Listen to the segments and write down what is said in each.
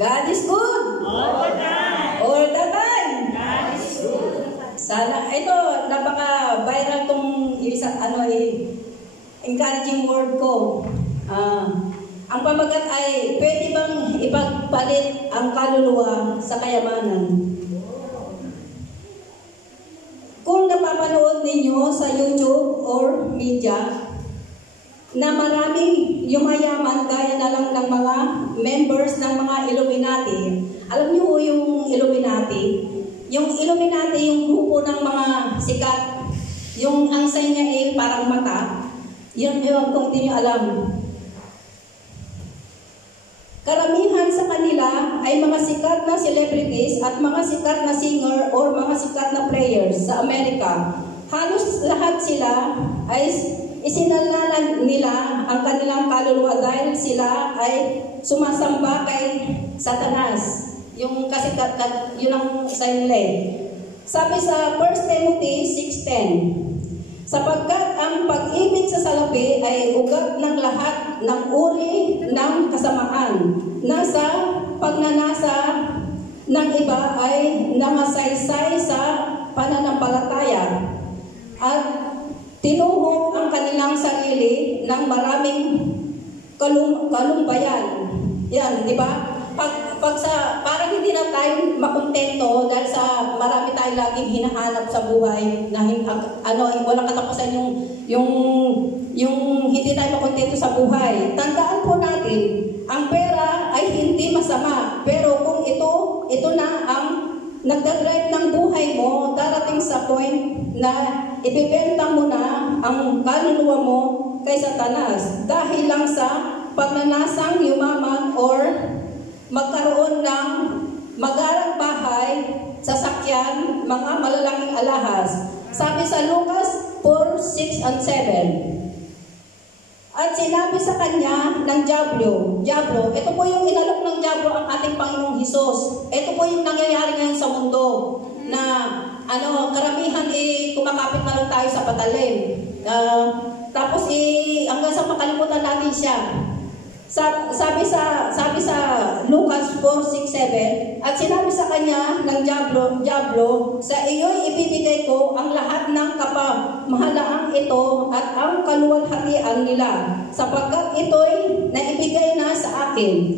God is good. All the time. All the time. God is good. Sana, ito, napaka-viral tong encouraging word ko. Ang pamagat ay, pwede bang ipagpalit ang kaluluwa sa kayamanan? Kung napapanood ninyo sa YouTube or media, na maraming yumayaman gaya na lang ng mga members ng mga Illuminati. Alam niyo yung Illuminati? Yung Illuminati, yung grupo ng mga sikat, yung ang sign niya ay parang mata. Yun kung hindi niyo alam. Karamihan sa kanila ay mga sikat na celebrities at mga sikat na singer or mga sikat na players sa Amerika. Halos lahat sila ay isinalala nila ang kanilang kaluluwa dahil sila ay sumasamba kay Satanas. Yung kasi yun ang sign nila eh. Sabi sa 1 Timothy 6:10, sapagkat ang pag-ibig sa salapi ay ugat ng lahat ng uri ng kasamaan, na sa pagnanasa ng iba ay namasaysay sa pananampalataya at tinuhog ang kanilang sarili ng maraming kalumbayan. Yan, di ba? Parang hindi na tayo makontento dahil sa marami tayong laging hinahanap sa buhay na walang katapusan yung hindi tayo makontento sa buhay. Tandaan po natin, ang pera ay hindi masama. Pero kung ito na ang nagdadrive ng buhay mo, darating sa point na ibibenta mo na ang kaluluwa mo kay Satanas dahil lang sa pagnanasang yumaman or magkaroon ng magarang bahay, sasakyan, mga malalaking alahas. Sabi sa Lucas 4:6 and 7. At sinabi sa kanya ng Diablo, ito po yung inalok ng Diablo ang ating Panginoong Hesus. Ito po yung nangyayari ngayon sa mundo na karamihan kumakapit na lang tayo sa patalim. Tapos hanggang sa makalimutan natin siya. Sabi sa Lucas 4:6-7, at sinabi sa kanya ng Diablo, sa iyo'y ibibigay ko ang lahat ng kapamahalaang ito at ang kaluwalhatian nila, sapagkat ito'y naibigay na sa akin.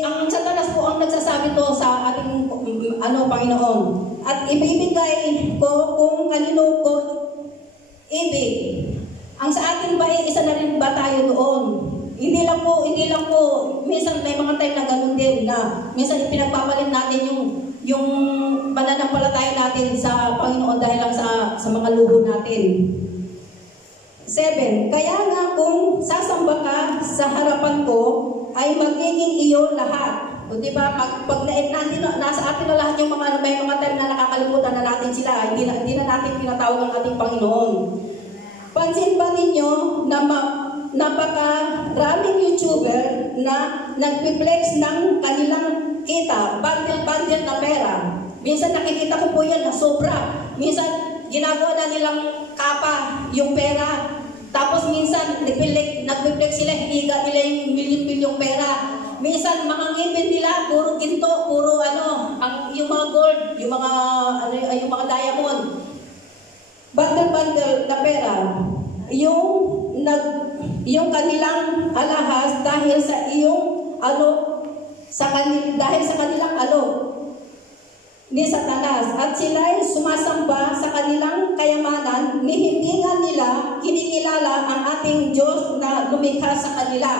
Ang Satanas po ang nagsasabi to sa ating Panginoon. At ibibigay ko kung kanino ko ibig. Ang sa atin ba isa na rin ba tayo doon? Hindi lang po, minsan may mga time na ganun din na minsan pinagpapalit natin yung pananampalataya natin sa Panginoon dahil lang sa mga luho natin. 7. Kaya nga kung sasamba ka sa harapan ko, ay magiging iyo lahat. O diba, pag nasa atin na lahat yung may mga time na nakakalimutan na natin sila, hindi na natin pinatawag ang ating Panginoon. Pansin ba ninyo na napakaraming YouTuber na nagpiplex ng kanilang kita, bundle na pera. Minsan nakikita ko po yan na sobra. Minsan ginagawa na nilang kapa yung pera. Tapos minsan nagpiplex sila, higa nila yung milyon-milyong pera. Minsan mga ngipin nila, puro ginto, puro yung mga gold, yung mga diamond. Bundle na pera. Yung kanilang alahas dahil sa dahil sa kanilang ni Satanas, at sila'y sumasamba sa kanilang kayamanan, ni hindi nga nila kinikilala ang ating Diyos na lumikha sa kanila.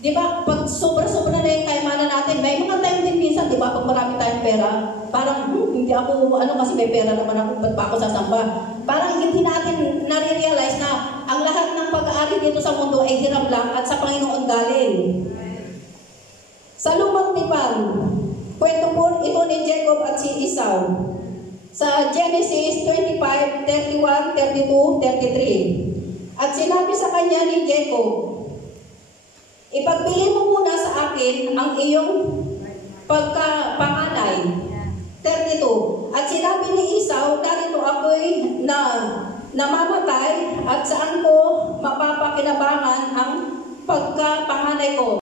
Di ba? Pag sobra-sobra na yung kayamanan natin, may mga time din minsan, di ba? Pag marami tayong pera, parang hindi ako, kasi may pera naman ako, ba't pa ako sasamba? Parang hindi natin nare-realize na ang lahat ng pag-aari dito sa mundo ay hiram lang at sa Panginoon galing. Sa lumang tipan, kwento po ito ni Jacob at si Esau. Sa Genesis 25, 31, 32, 33. At sinabi sa kanya ni Jacob, ipagbili mo muna sa akin ang iyong pagkapanganay. 32. At sinabi ni Esau, narito ako'y namamatay at saan ko mapapakinabangan ang pagkapanganay ko.